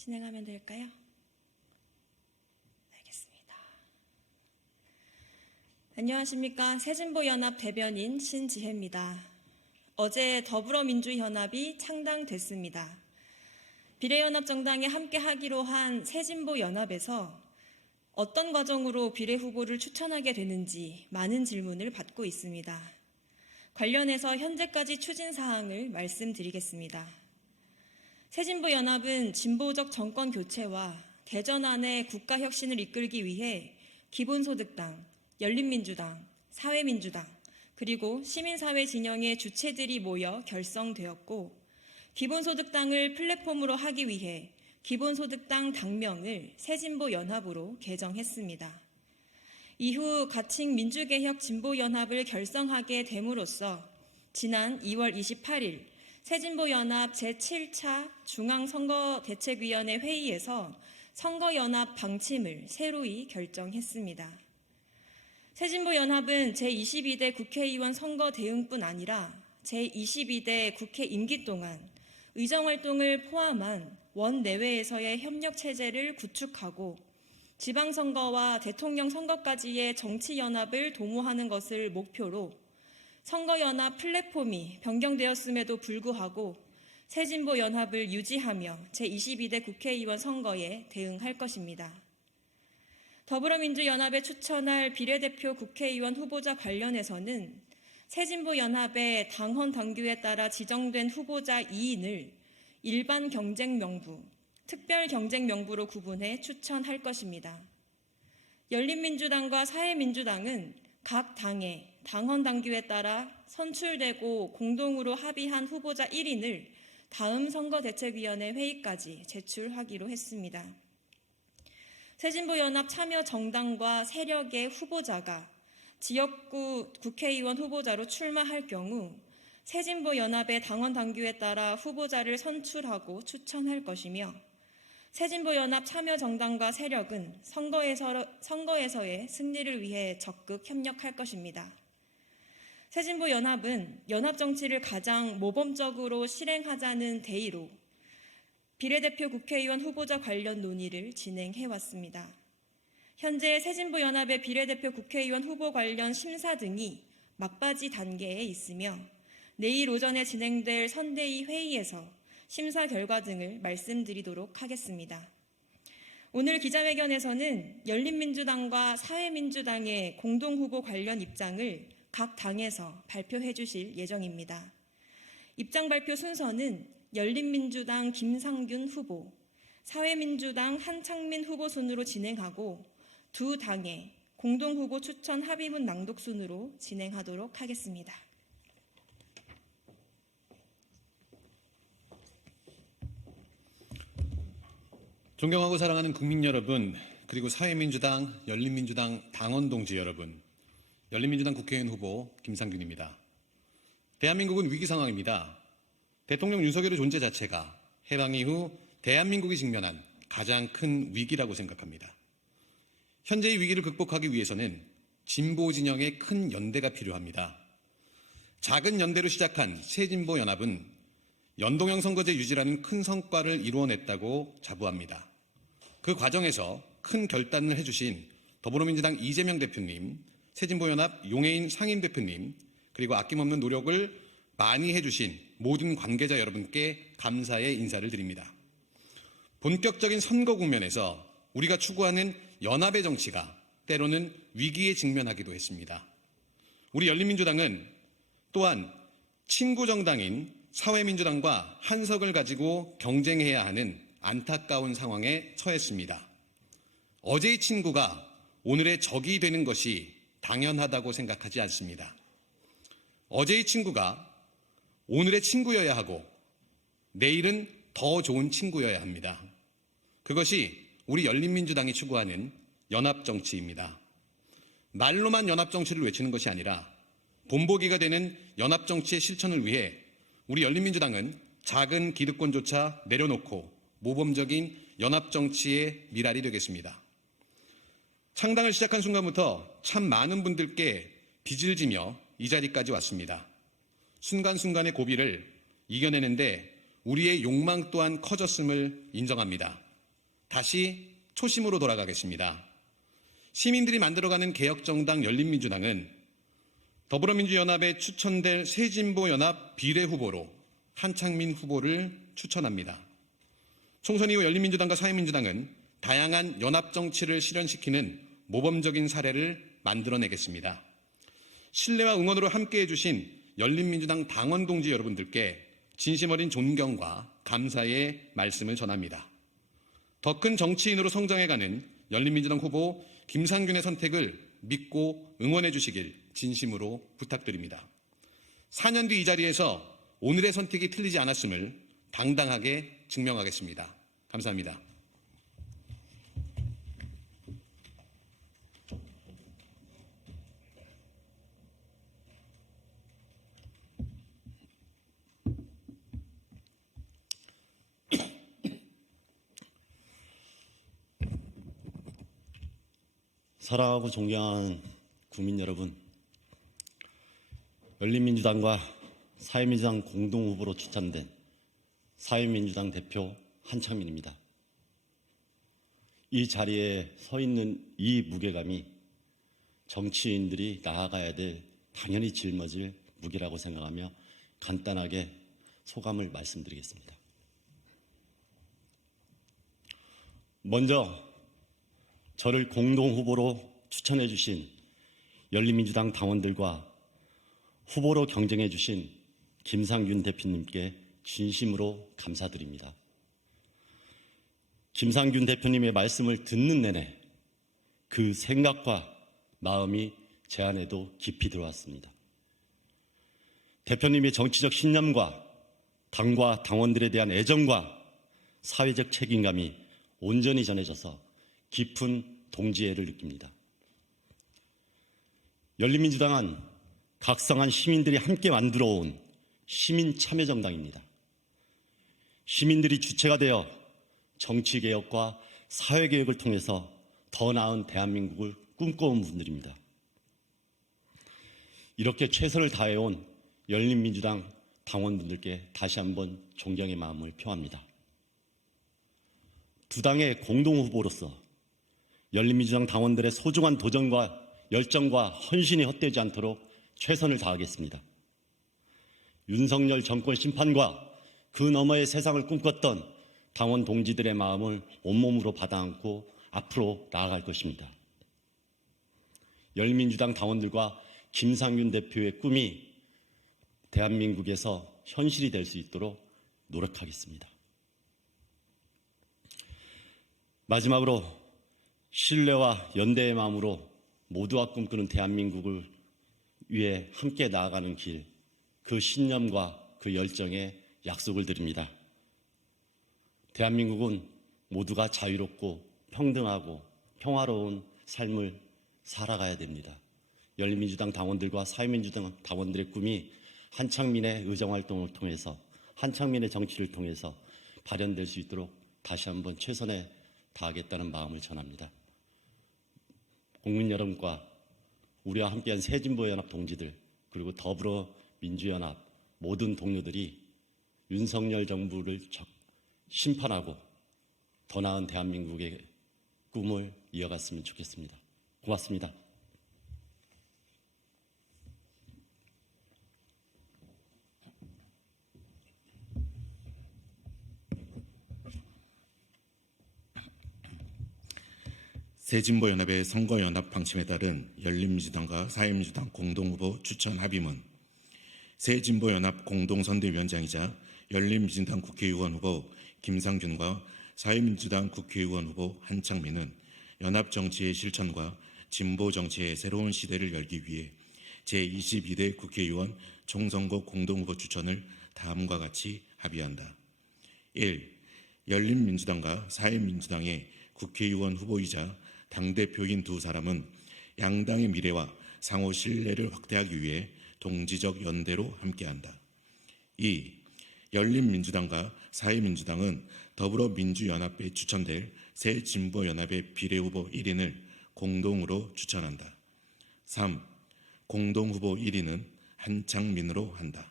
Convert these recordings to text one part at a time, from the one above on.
진행하면 될까요? 알겠습니다. 안녕하십니까. 새진보연합 대변인 신지혜입니다. 어제 더불어민주연합이 창당됐습니다. 비례연합정당에 함께 하기로 한 새진보연합에서 어떤 과정으로 비례 후보를 추천하게 되는지 많은 질문을 받고 있습니다. 관련해서 현재까지 추진 사항을 말씀드리겠습니다. 새진보 연합은 진보적 정권 교체와 대전안의 국가 혁신을 이끌기 위해 기본소득당, 열린민주당, 사회민주당, 그리고 시민사회 진영의 주체들이 모여 결성되었고, 기본소득당을 플랫폼으로 하기 위해 기본소득당 당명을 새진보 연합으로 개정했습니다. 이후 가칭 민주개혁 진보연합을 결성하게 됨으로써 지난 2월 28일 새진보 연합 제7차 중앙선거대책위원회 회의에서 선거연합 방침을 새로이 결정했습니다. 새진보 연합은 제22대 국회의원 선거 대응뿐 아니라 제22대 국회 임기 동안 의정활동을 포함한 원내외에서의 협력체제를 구축하고 지방선거와 대통령 선거까지의 정치연합을 도모하는 것을 목표로 선거연합 플랫폼이 변경되었음에도 불구하고 새진보 연합을 유지하며 제22대 국회의원 선거에 대응할 것입니다. 더불어민주연합에 추천할 비례대표 국회의원 후보자 관련해서는 새진보 연합의 당헌 당규에 따라 지정된 후보자 2인을 일반 경쟁 명부, 특별 경쟁 명부로 구분해 추천할 것입니다. 열린민주당과 사회민주당은 각 당의 당헌 당규에 따라 선출되고 공동으로 합의한 후보자 1인을 다음 선거대책위원회 회의까지 제출하기로 했습니다. 새진보연합 참여 정당과 세력의 후보자가 지역구 국회의원 후보자로 출마할 경우 새진보연합의 당원 당규에 따라 후보자를 선출하고 추천할 것이며 새진보연합 참여정당과 세력은 선거에서, 선거에서의 승리를 위해 적극 협력할 것입니다. 새진보연합은 연합정치를 가장 모범적으로 실행하자는 대의로 비례대표 국회의원 후보자 관련 논의를 진행해 왔습니다. 현재 새진보연합의 비례대표 국회의원 후보 관련 심사 등이 막바지 단계에 있으며 내일 오전에 진행될 선대위 회의에서 심사 결과 등을 말씀드리도록 하겠습니다. 오늘 기자회견에서는 열린민주당과 사회민주당의 공동후보 관련 입장을 각 당에서 발표해 주실 예정입니다. 입장 발표 순서는 열린민주당 김상균 후보, 사회민주당 한창민 후보 순으로 진행하고 두 당의 공동후보 추천 합의문 낭독 순으로 진행하도록 하겠습니다. 존경하고 사랑하는 국민 여러분, 그리고 사회민주당, 열린민주당 당원 동지 여러분, 열린민주당 국회의원 후보 김상균입니다. 대한민국은 위기 상황입니다. 대통령 윤석열의 존재 자체가 해방 이후 대한민국이 직면한 가장 큰 위기라고 생각합니다. 현재의 위기를 극복하기 위해서는 진보 진영의 큰 연대가 필요합니다. 작은 연대로 시작한 새진보 연합은 연동형 선거제 유지라는 큰 성과를 이루어냈다고 자부합니다. 그 과정에서 큰 결단을 해주신 더불어민주당 이재명 대표님, 새진보연합 용해인 상임 대표님, 그리고 아낌없는 노력을 많이 해주신 모든 관계자 여러분께 감사의 인사를 드립니다. 본격적인 선거 국면에서 우리가 추구하는 연합의 정치가 때로는 위기에 직면하기도 했습니다. 우리 열린민주당은 또한 친구 정당인 사회민주당과 한석을 가지고 경쟁해야 하는 안타까운 상황에 처했습니다. 어제의 친구가 오늘의 적이 되는 것이 당연하다고 생각하지 않습니다. 어제의 친구가 오늘의 친구여야 하고 내일은 더 좋은 친구여야 합니다. 그것이 우리 열린민주당이 추구하는 연합정치입니다. 말로만 연합정치를 외치는 것이 아니라 본보기가 되는 연합정치의 실천을 위해 우리 열린민주당은 작은 기득권조차 내려놓고 모범적인 연합 정치의 미랄이 되겠습니다. 창당을 시작한 순간부터 참 많은 분들께 빚을 지며 이 자리까지 왔습니다. 순간순간의 고비를 이겨내는데 우리의 욕망 또한 커졌음을 인정합니다. 다시 초심으로 돌아가겠습니다. 시민들이 만들어가는 개혁정당 열린민주당은 더불어민주연합에 추천될 새진보연합 비례 후보로 한창민 후보를 추천합니다. 총선 이후 열린민주당과 사회민주당은 다양한 연합 정치를 실현시키는 모범적인 사례를 만들어내겠습니다. 신뢰와 응원으로 함께해 주신 열린민주당 당원 동지 여러분들께 진심 어린 존경과 감사의 말씀을 전합니다. 더 큰 정치인으로 성장해가는 열린민주당 후보 김상균의 선택을 믿고 응원해 주시길 진심으로 부탁드립니다. 4년 뒤 이 자리에서 오늘의 선택이 틀리지 않았음을 당당하게 증명하겠습니다. 감사합니다. 사랑하고 존경하는 국민 여러분, 열린민주당과 사회민주당 공동 후보로 추천된 사회민주당 대표 한창민입니다. 이 자리에 서 있는 이 무게감이 정치인들이 나아가야 될 당연히 짊어질 무게라고 생각하며 간단하게 소감을 말씀드리겠습니다. 먼저 저를 공동 후보로 추천해 주신 열린민주당 당원들과 후보로 경쟁해 주신 김상균 대표님께 진심으로 감사드립니다. 김상균 대표님의 말씀을 듣는 내내 그 생각과 마음이 제 안에도 깊이 들어왔습니다. 대표님의 정치적 신념과 당과 당원들에 대한 애정과 사회적 책임감이 온전히 전해져서 깊은 동지애를 느낍니다. 열린민주당은 각성한 시민들이 함께 만들어 온 시민 참여 정당입니다. 시민들이 주체가 되어 정치 개혁과 사회 개혁을 통해서 더 나은 대한민국을 꿈꿔온 분들입니다. 이렇게 최선을 다해온 열린민주당 당원분들께 다시 한번 존경의 마음을 표합니다. 두 당의 공동 후보로서 열린민주당 당원들의 소중한 도전과 열정과 헌신이 헛되지 않도록 최선을 다하겠습니다. 윤석열 정권 심판과 그 너머의 세상을 꿈꿨던 당원 동지들의 마음을 온몸으로 받아안고 앞으로 나아갈 것입니다. 열민주당 당원들과 김상균 대표의 꿈이 대한민국에서 현실이 될 수 있도록 노력하겠습니다. 마지막으로 신뢰와 연대의 마음으로 모두가 꿈꾸는 대한민국을 위해 함께 나아가는 길, 그 신념과 그 열정에 약속을 드립니다. 대한민국은 모두가 자유롭고 평등하고 평화로운 삶을 살아가야 됩니다. 열린민주당 당원들과 사회민주당 당원들의 꿈이 한창민의 의정활동을 통해서 한창민의 정치를 통해서 발현될 수 있도록 다시 한번 최선의 다하겠다는 마음을 전합니다. 국민 여러분과 우리와 함께한 새진보연합 동지들 그리고 더불어민주연합 모든 동료들이 윤석열 정부를 적- 심판하고 더 나은 대한민국의 꿈을 이어갔으면 좋겠습니다. 고맙습니다. 새진보연합의 선거연합 방침에 따른 열린민주당과 사회민주당 공동후보 추천 합의문 새진보연합 공동선대위원장이자 열린민주당 국회의원 후보 김상균과 사회민주당 국회의원 후보 한창민은 연합 정치의 실천과 진보 정치의 새로운 시대를 열기 위해 제22대 국회의원 총선거 공동후보 추천을 다음과 같이 합의한다. 1. 열린민주당과 사회민주당의 국회의원 후보이자 당대표인 두 사람은 양당의 미래와 상호 신뢰를 확대하기 위해 동지적 연대로 함께한다. 2. 열린민주당과 사회민주당은 더불어민주연합에 추천될 새 진보연합의 비례후보 1인을 공동으로 추천한다. 3. 공동후보 1인은 한창민으로 한다.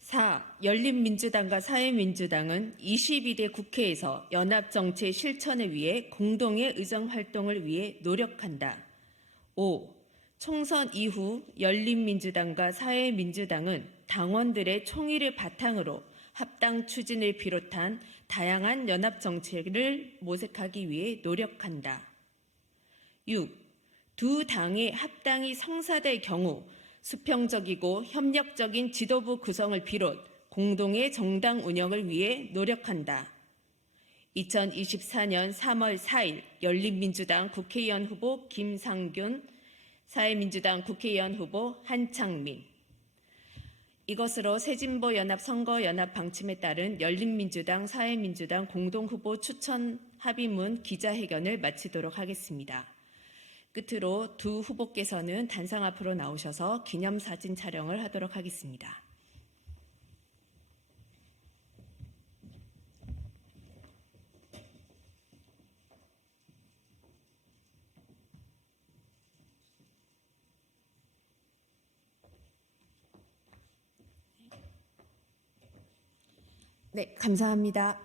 4. 열린민주당과 사회민주당은 22대 국회에서 연합정치 실천을 위해 공동의 의정 활동을 위해 노력한다. 5. 총선 이후 열린민주당과 사회민주당은 당원들의 총의를 바탕으로 합당 추진을 비롯한 다양한 연합 정책을 모색하기 위해 노력한다. 6. 두 당의 합당이 성사될 경우 수평적이고 협력적인 지도부 구성을 비롯 공동의 정당 운영을 위해 노력한다. 2024년 3월 4일 열린민주당 국회의원 후보 김상균, 사회민주당 국회의원 후보 한창민. 이것으로 새진보 연합 선거 연합 방침에 따른 열린민주당 사회민주당 공동 후보 추천 합의문 기자회견을 마치도록 하겠습니다. 끝으로 두 후보께서는 단상 앞으로 나오셔서 기념사진 촬영을 하도록 하겠습니다. 네, 감사합니다.